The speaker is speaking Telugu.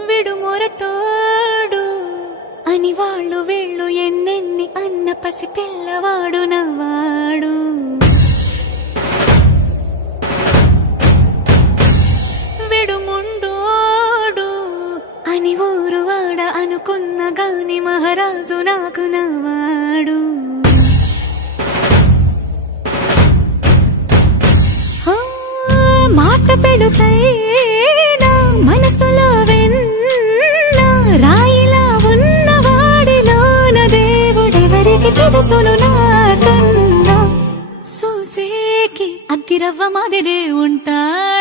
విడుమొరటోడు అని వాళ్ళు వీళ్ళు ఎన్నెన్ని అన్న పసి పిల్లవాడు నవ్వాడు. విడుముండోడు అని ఊరు వాడ అనుకున్న గాని మహారాజు నాకు నవ్వాడు. మాట పెడుసైనా మనసులో వెన్న రాయిలా ఉన్నవాడిలోన దేవుడెవరికి తెలుసును నాకన్నా. సూసేకి అగ్గిరవ్వ మాదిరే ఉంటాడు.